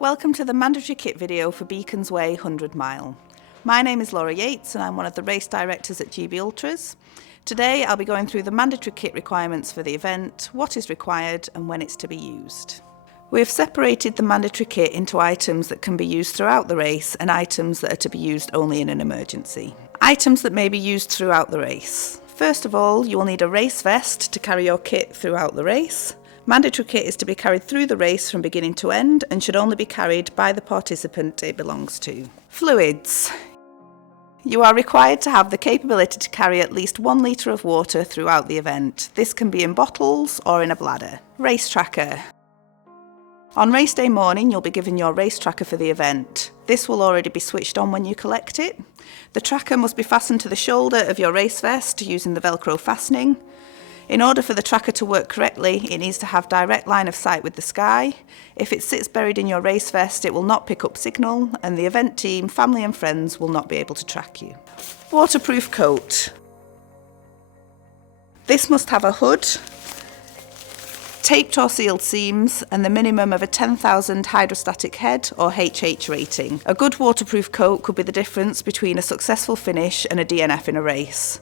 Welcome to the mandatory kit video for Beacons Way 100 Mile. My name is Laura Yates and I'm one of the race directors at GB Ultras. Today I'll be going through the mandatory kit requirements for the event, what is required and when it's to be used. We have separated the mandatory kit into items that can be used throughout the race and items that are to be used only in an emergency. Items that may be used throughout the race. First of all, you will need a race vest to carry your kit throughout the race. Mandatory kit is to be carried through the race from beginning to end and should only be carried by the participant it belongs to. Fluids. You are required to have the capability to carry at least 1 litre of water throughout the event. This can be in bottles or in a bladder. Race tracker. On race day morning, you'll be given your race tracker for the event. This will already be switched on when you collect it. The tracker must be fastened to the shoulder of your race vest using the Velcro fastening. In order for the tracker to work correctly, it needs to have direct line of sight with the sky. If it sits buried in your race vest, it will not pick up signal, and the event team, family and friends will not be able to track you. Waterproof coat. This must have a hood, taped or sealed seams, and the minimum of a 10,000 hydrostatic head or HH rating. A good waterproof coat could be the difference between a successful finish and a DNF in a race.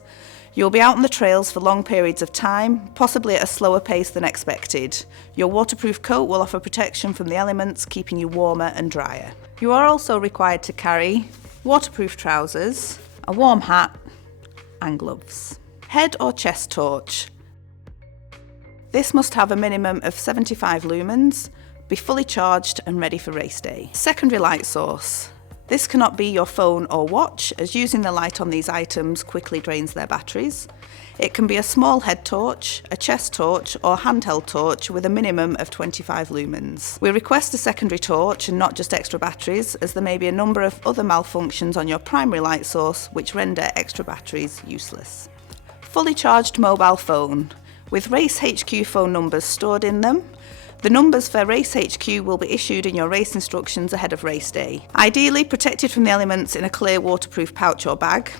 You'll be out on the trails for long periods of time, possibly at a slower pace than expected. Your waterproof coat will offer protection from the elements, keeping you warmer and drier. You are also required to carry waterproof trousers, a warm hat and gloves. Head or chest torch. This must have a minimum of 75 lumens, be fully charged and ready for race day. Secondary light source. This cannot be your phone or watch, as using the light on these items quickly drains their batteries. It can be a small head torch, a chest torch or handheld torch with a minimum of 25 lumens. We request a secondary torch and not just extra batteries, as there may be a number of other malfunctions on your primary light source which render extra batteries useless. Fully charged mobile phone, with Race HQ phone numbers stored in them. The numbers for Race HQ will be issued in your race instructions ahead of race day. Ideally protected from the elements in a clear waterproof pouch or bag.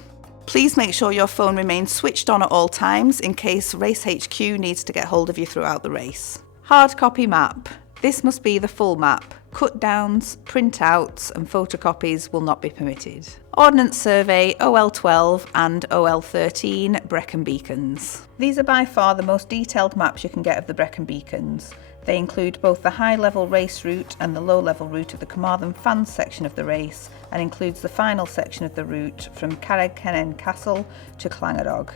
Please make sure your phone remains switched on at all times in case Race HQ needs to get hold of you throughout the race. Hard copy map. This must be the full map. Cut downs, printouts and photocopies will not be permitted. Ordnance Survey OL12 and OL13 Brecon Beacons. These are by far the most detailed maps you can get of the Brecon Beacons. They include both the high-level race route and the low-level route of the Carmarthen Fans section of the race, and includes the final section of the route from Abergavenny Castle to Llangadog.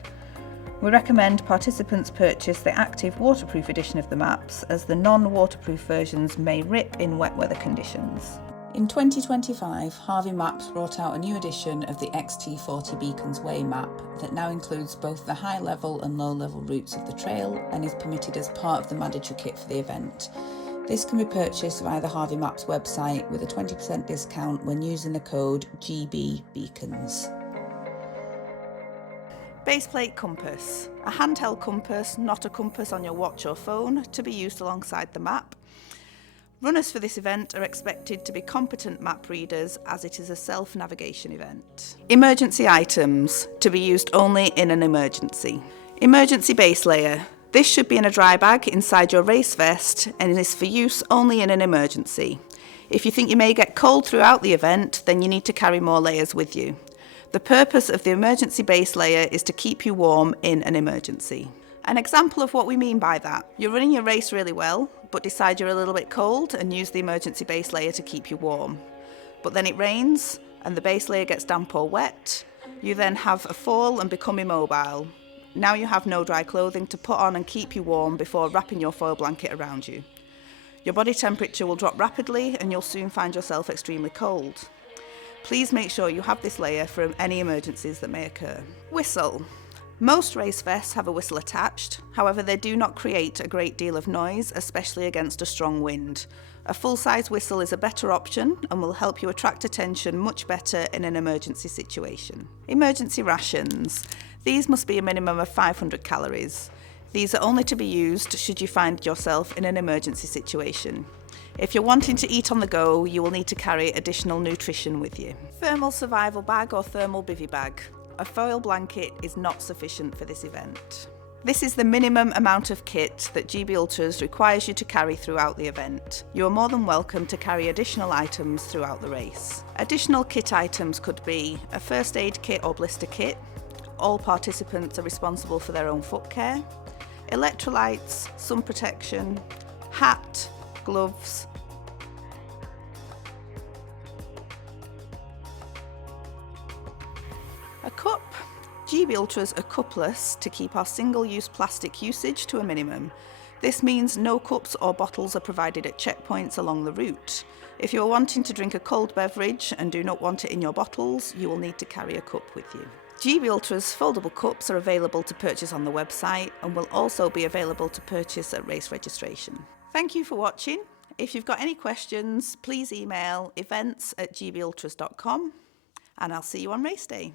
We recommend participants purchase the active waterproof edition of the maps, as the non-waterproof versions may rip in wet weather conditions. In 2025, Harvey Maps brought out a new edition of the XT40 Beacons Way map that now includes both the high-level and low-level routes of the trail and is permitted as part of the mandatory kit for the event. This can be purchased via the Harvey Maps website with a 20% discount when using the code GBBeacons. Baseplate compass. A handheld compass, not a compass on your watch or phone, to be used alongside the map. Runners for this event are expected to be competent map readers, as it is a self-navigation event. Emergency items, to be used only in an emergency. Emergency base layer. This should be in a dry bag inside your race vest and is for use only in an emergency. If you think you may get cold throughout the event, then you need to carry more layers with you. The purpose of the emergency base layer is to keep you warm in an emergency. An example of what we mean by that: you're running your race really well, but decide you're a little bit cold and use the emergency base layer to keep you warm. But then it rains and the base layer gets damp or wet. You then have a fall and become immobile. Now you have no dry clothing to put on and keep you warm before wrapping your foil blanket around you. Your body temperature will drop rapidly and you'll soon find yourself extremely cold. Please make sure you have this layer for any emergencies that may occur. Whistle. Most race vests have a whistle attached, however they do not create a great deal of noise, especially against a strong wind. A full-size whistle is a better option and will help you attract attention much better in an emergency situation. Emergency rations. These must be a minimum of 500 calories. These are only to be used should you find yourself in an emergency situation. If you're wanting to eat on the go, you will need to carry additional nutrition with you. Thermal survival bag or thermal bivy bag. A foil blanket is not sufficient for this event. This is the minimum amount of kit that GB Ultras requires you to carry throughout the event. You are more than welcome to carry additional items throughout the race. Additional kit items could be a first aid kit or blister kit. All participants are responsible for their own foot care. Electrolytes, sun protection, hat, gloves. A cup. GB Ultras are cupless to keep our single-use plastic usage to a minimum. This means no cups or bottles are provided at checkpoints along the route. If you are wanting to drink a cold beverage and do not want it in your bottles, you will need to carry a cup with you. GB Ultras foldable cups are available to purchase on the website and will also be available to purchase at race registration. Thank you for watching. If you've got any questions, please email events@gbultras.com and I'll see you on race day.